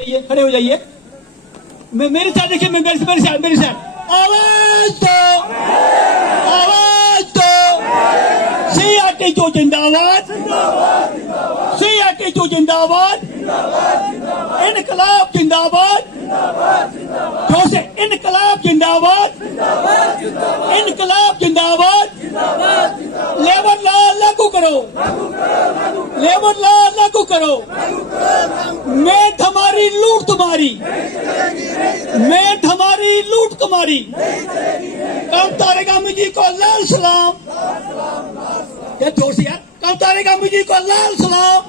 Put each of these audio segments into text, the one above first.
खड़े हो जाइए। मेरे साथ देखिए, मेरे साथ आवाज दो, आवाज दो। CRTU जिंदाबाद, CRTU जिंदाबाद, इनकलाब जिंदाबाद, जो से इनकलाब जिंदाबाद, इनकलाब जिंदाबाद। लेबर लॉ लागू करो, लेबर लॉ लागू करो। मेहनत हमारी लूट तुम्हारी, मेहनत हमारी लूट तुम्हारी। कम तारेगामी जी को लाल सलाम, क्या जोर से यार। कम तारेगामी जी को लाल सलाम,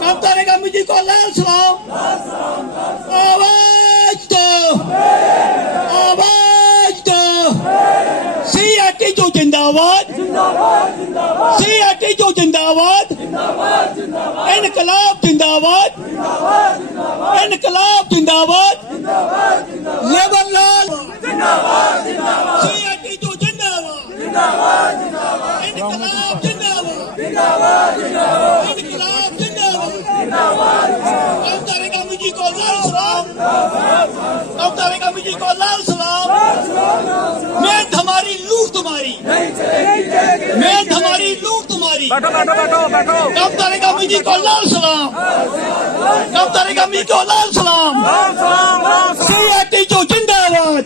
कम तारेगामी जी को लाल सलाम। आवाज दो, आवाज दो। CRTU जिंदाबाद, CRTU जिंदाबाद, इनकलाब जिंदाबाद, इनकलाब जिंदाबाद। लेबर लॉ CRTU जिंदाबाद, इनकलाब जिंदाबाद, इनकलाब जिंदाबाद। कम तारेगामी जी को लाल सलाम, कम तारेगामी जी को लाल सलाम। मेहनत हमारी लूट तुम्हारी, मेहनत हमारी लूट तुम्हारी। कम तारेगामी जी को लाल सलाम, कम तारेगामी जी को लाल सलाम। CRTU जिंदाबाद,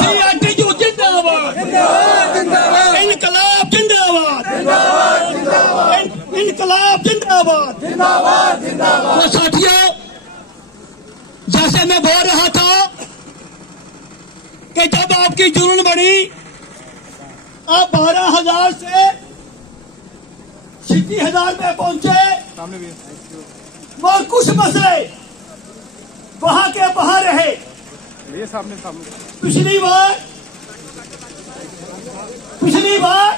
CRTU जिंदाबाद, इनकलाब जिंदाबाद, इनकलाब जिंदाबाद। तो साथियों, जैसे मैं बोल रहा था कि जब आपकी जुर्म बढ़ी, आप 12,000 से 60,000 में पहुंचे, वो कुछ मसले वहां के वहां रहे। पिछली बार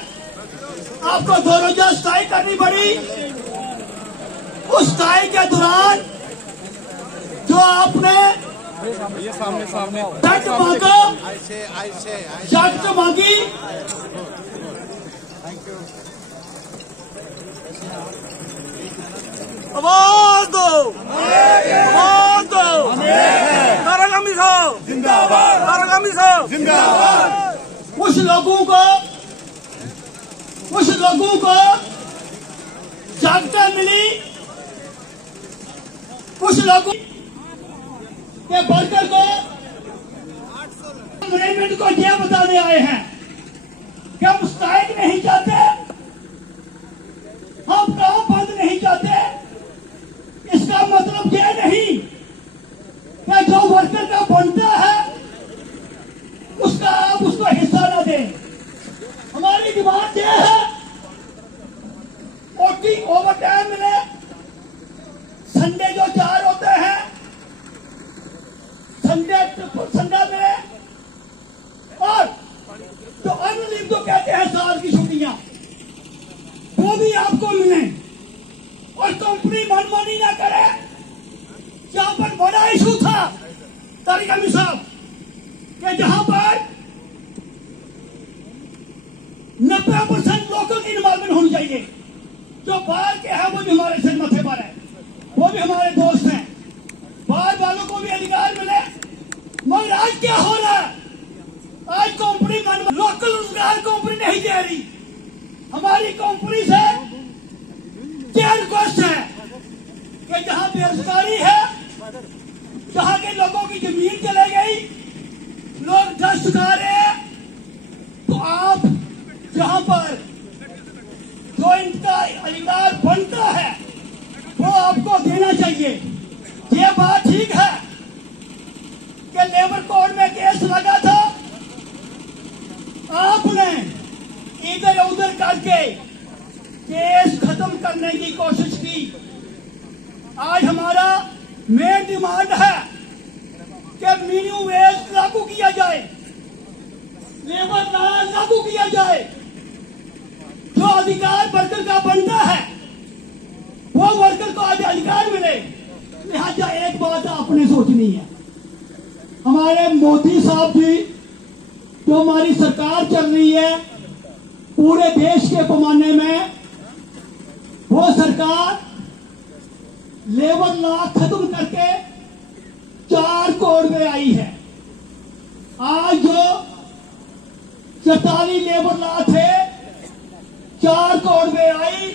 आपको 2 रोजा स्ट्राइक करनी पड़ी। उस स्ट्राइक के दौरान जो आपने शर्त मांगा, शर्त मांगी, आवाज दो, आवाज दो। तारेगामी साहब जिंदाबाद, तारेगामी साहब जिंदाबाद। कुछ लोगों को जानकारी मिली, कुछ लोगों के वर्कर को मैनेजमेंट को यह बताने आए हैं कि हम स्ट्राइक नहीं चाहते, हम काम बंद नहीं चाहते। इसका मतलब यह नहीं कि जो वर्कर का बनता है उसका आप उसको हिस्सा न दें। हमारी डिमांड यह है, OT ओवर टाइम मिले, संडे जो 4 होते हैं, संडे मिले, और जो अनलीव जो कहते हैं साल की छुट्टियां, वो भी आपको मिले। और कंपनी मनमानी ना करे। जहां पर बड़ा इशू था तारेगामी साहब कि जहां पर 90% लोकल की इन्वॉल्वमेंट होनी चाहिए। जो बाहर के हैं वो भी हमारे सिर मथे पर है, वो भी हमारे दोस्त हैं। बाहर वालों को भी अधिकार मिले। मगर आज क्या हो रहा है? आज कंपनी लोकल रोजगार कंपनी नहीं दे रही। हमारी कंपनी से क्या रिक्वेस्ट है कि जहां बेरोजगारी है, जहां के लोगों की जमीन चले गई, लोग दस्त खा रहे हैं, तो आप जहां पर जो इनका अधिकार बनता है वो आपको देना चाहिए। ये बात ठीक है कि लेबर कोड में केस लगा था, आपने इधर उधर करके केस खत्म करने की कोशिश की। आज हमारा मेन डिमांड है कि मिनिमम वेज लागू किया जाए, लेबर लॉ लागू किया जाए। जो अधिकार वर्कर का बनता है वो वर्कर को आज अधिकार मिले। लिहाजा एक बात आपने सोचनी है, हमारे मोदी साहब जी, जो हमारी सरकार चल रही है पूरे देश के पैमाने में, वो सरकार लेबर लॉ खत्म करके 4 करोड़ में आई है। आज जो 44 लेबर लॉ थे 4 करोड़ में आई।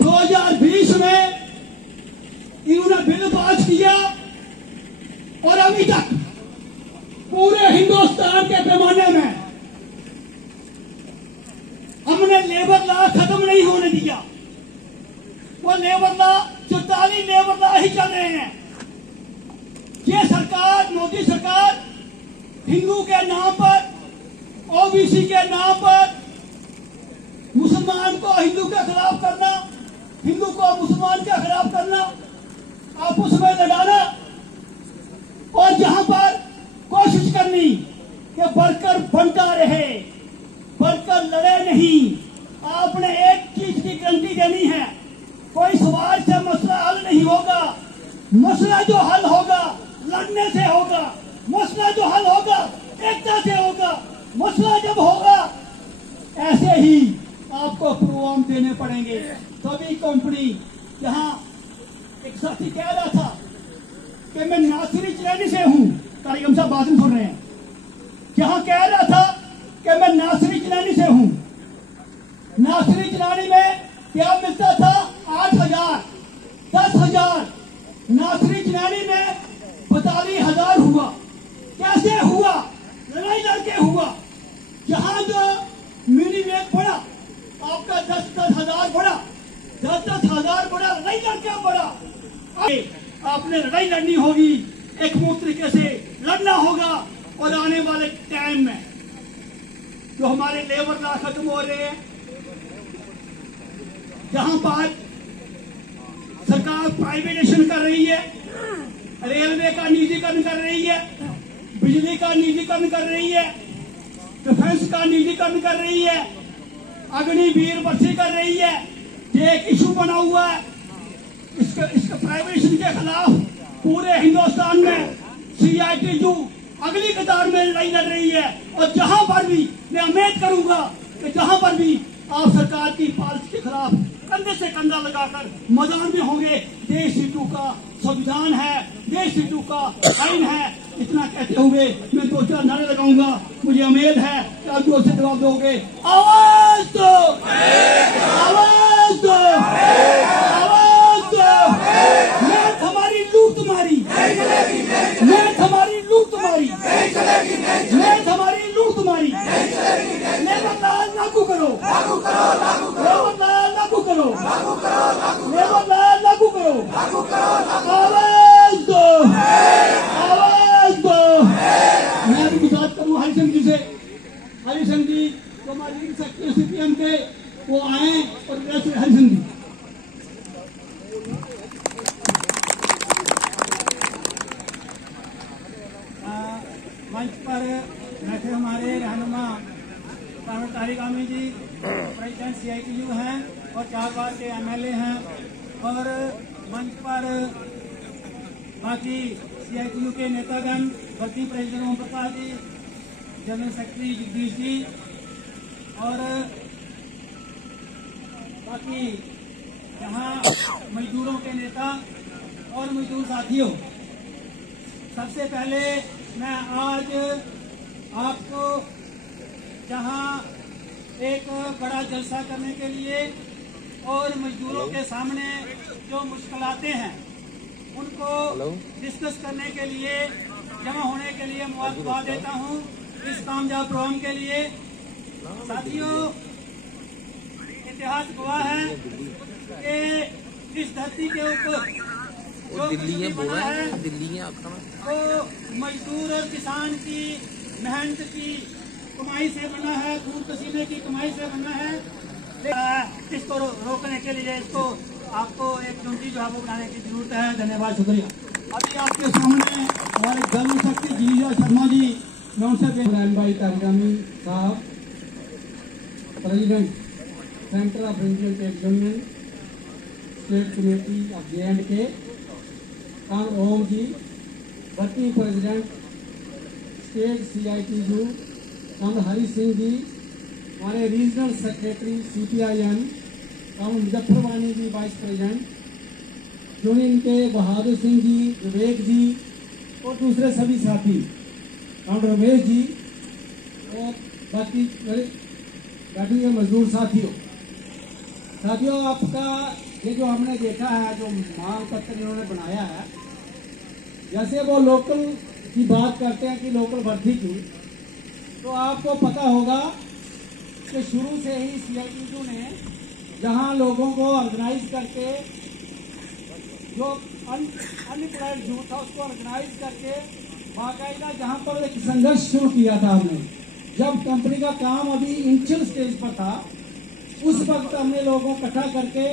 2020 में इन्होंने बिल पास किया और अभी तक पूरे हिंदुस्तान के पैमाने में हमने लेबर लॉ खत्म नहीं होने दिया। वो लेबर लॉ 44 लेबर लॉ ही चल रहे हैं। ये सरकार, मोदी सरकार, हिंदू के नाम पर, ओबीसी के नाम पर मुसलमान को हिंदू के खिलाफ करना, हिंदू को मुसलमान के खिलाफ करना, आपस में लड़ाना, और जहां पर कोशिश करनी कि वर्कर बनता रहे, वर्कर लड़े नहीं। आपने एक चीज की गारंटी देनी है, कोई सवाल से मसला हल नहीं होगा। मसला जो हल होगा लड़ने से होगा, मसला जो हल होगा एकता से होगा। मसला जब होगा ऐसे ही आपको प्रोग्राम देने पड़ेंगे। तभी कंपनी, जहां एक साथी कह रहा था कि मैं नासिरी चिलानी से हूं, कार्यक्रम साहब बात सुन रहे हैं, जहां कह रहा था कि मैं नासिरी चिलानी से हूं। नासिरी चिलानी में क्या मिलता था? 8,000, 10,000। नासिरी चिलानी में 42,000 हुआ। कैसे हुआ? लड़ाई लड़के हुआ। जहां जो मिनी वेग बढ़ा, आपका 10,000 बढ़ा, 10,000 बढ़ा, लड़ाई लड़के बढ़ा। आपने लड़ाई लड़नी होगी, एक मुक्त तरीके से लड़ना होगा। और आने वाले टाइम में जो हमारे लेबर लॉ खत्म हो रहे हैं, जहां पर सरकार प्राइवेटाइजेशन कर रही है, रेलवे का निजीकरण कर रही है, बिजली का निजीकरण कर रही है, डिफेंस का निजीकरण कर रही है, अग्निवीर भर्ती कर रही है, ये एक इशू बना हुआ है। इसके प्राइवेटाइजेशन के खिलाफ पूरे हिंदुस्तान में CITU अगली कतार में लड़ाई लड़ रही है। और जहां पर भी मैं उम्मीद करूंगा कि जहां पर भी आप सरकार की पॉलिसी के खिलाफ कंधे से कंधा लगाकर मैदान में होंगे। देश हितू का संविधान है, देश हितू का आइन है। इतना कहते हुए मैं 2-4 नारे लगाऊंगा। मुझे उम्मीद है कि आप जोर से जवाब दोगे। आवाज दो, आवाज दो, आवाज दो। मैं हमारी लूट तुम्हारी, मैं हमारी लूट तुम्हारी, मैं हमारी लूट तुम्हारी। लेबर लॉ लागू करो, लेबर लॉ लागू करो, लेबर लॉ लागू करो। आवाज दो, आवाज दो। मैं अभी गुजारिश करूँ हरिसिंह जी से, हरिसिंह जी जो हमारे लीग सेक्रेटरी CPM के, वो आए और हरिसिंह जी। मंच पर बैठे हमारे रहनुमा तारिक आमी जी प्रेसिडेंट CITU हैं और 4 बार के MLA हैं, और मंच पर बाकी CITU के नेतागण, working president Om Prakash ji, general secretary Jagdish ji, और बाकी यहाँ मजदूरों के नेता और मजदूर साथियों, सबसे पहले मैं आज आपको जहां एक बड़ा जलसा करने के लिए और मजदूरों के सामने जो मुश्किलातें हैं उनको डिस्कस करने के लिए, जमा होने के लिए मुबारकबाद देता हूं इस कामयाब प्रोग्राम के लिए। साथियों, इतिहास गवाह है कि इस धरती के ऊपर जो दिल्ली बना है वो मजदूर और किसान की मेहनत की कमाई से बना है, खून पसीने की कमाई से बना है। इसको रोकने के लिए इसको आपको एक चुनौती जो है वो बनाने की जरूरत है। धन्यवाद, शुक्रिया। अभी आपके सामने हमारे जनरल सेक्रेटरी जीजा शर्मा जी, मैं उनसे इमरान भाई तारिगामी साहब, president centre of regional union state committee of J&K, कान Om ji, working president state CITU, कान हरि सिंह जी, हमारे रीजनल सेक्रेटरी CPIM, कान Muzaffar Wani ji vice president, union के बहादुर सिंह जी, विवेक जी और दूसरे सभी साथी, काउंटर रमेश जी और बाकी बैठे हुए मजदूर साथियों, आपका ये जो हमने देखा है, जो मांग पत्र इन्होंने बनाया है, जैसे वो लोकल की बात करते हैं कि लोकल भर्ती की, तो आपको पता होगा कि शुरू से ही CITU ने जहां लोगों को ऑर्गेनाइज करके, जो अनएम्प्लॉयड यूथ था उसको ऑर्गेनाइज करके बाकायदा जहां पर एक संघर्ष शुरू किया था हमने, जब कंपनी का काम अभी इनिशियल स्टेज पर था, उस वक्त हमने लोगों को इकट्ठा करके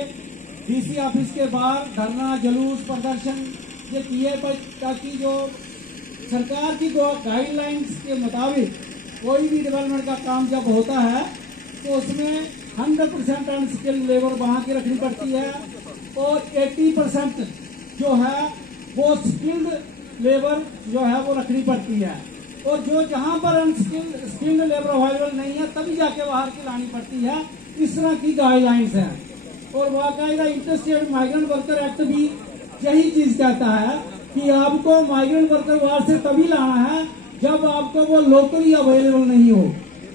DC ऑफिस के बाहर धरना, जुलूस, प्रदर्शन ये किए, ताकि जो सरकार की गाइडलाइंस के मुताबिक कोई भी डेवलपमेंट का काम जब होता है तो उसमें 100% अनस्किल्ड लेबर वहां की रखनी पड़ती है और 80% जो है वो स्किल्ड लेबर जो है वो रखनी पड़ती है, और जो जहां पर स्किल्ड लेबर अवेलेबल नहीं है तभी जाके बाहर की लानी पड़ती है। इस तरह की गाइडलाइंस है और बाकायदा इंटरस्टेट माइग्रेंट वर्कर एक्ट भी यही चीज कहता है कि आपको माइग्रेंट वर्कर बाहर से तभी लाना है जब आपको वो लोकली अवेलेबल नहीं हो।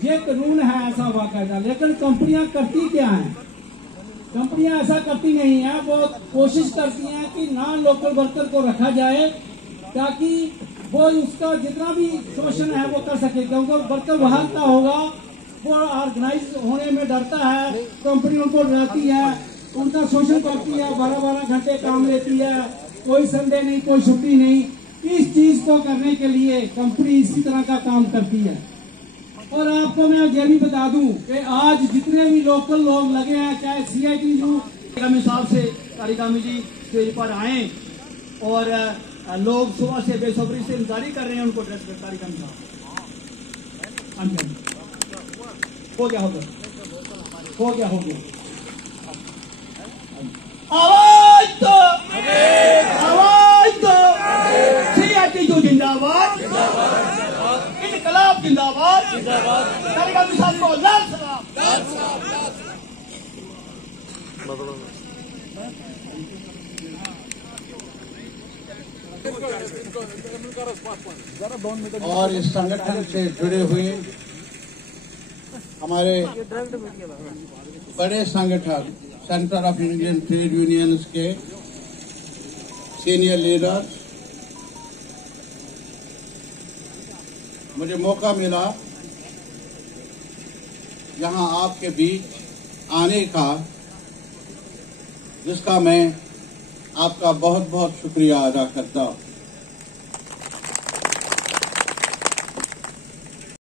ये कानून है ऐसा बाकायदा, लेकिन कंपनियां करती क्या हैं? कंपनियां ऐसा करती नहीं है, वो कोशिश करती हैं कि नॉन लोकल वर्कर को रखा जाए ताकि वो उसका जितना भी शोषण है वो कर सके, क्योंकि वर्कर बाहर का होगा वो ऑर्गेनाइज होने में डरता है, कंपनी उनको डराती है, उनका शोषण करती है, 12-12 घंटे काम लेती है, कोई संडे नहीं, कोई छुट्टी नहीं। इस चीज को करने के लिए कंपनी इसी तरह का काम करती है। और आपको मैं ये भी बता दूं कि आज जितने भी लोकल लोग लगे हैं, चाहे CITU तारिगामी साहब से, तारिगामी जी स्टेज पर आए और लोग सुबह से बेसब्री से इंतजारी कर रहे हैं उनको ड्रेस कर। तारिगामी साहब हाँ जी, हो गया आवाज तो CITU जिंदाबाद, इनकलाब जिंदाबाद, तारिगामी साहब को लाल सलाम। और इस संगठन से जुड़े हुए हमारे बड़े संगठन centre of Indian trade unions के सीनियर लीडर, मुझे मौका मिला यहाँ आपके बीच आने का, जिसका मैं आपका बहुत बहुत शुक्रिया अदा करता हूँ।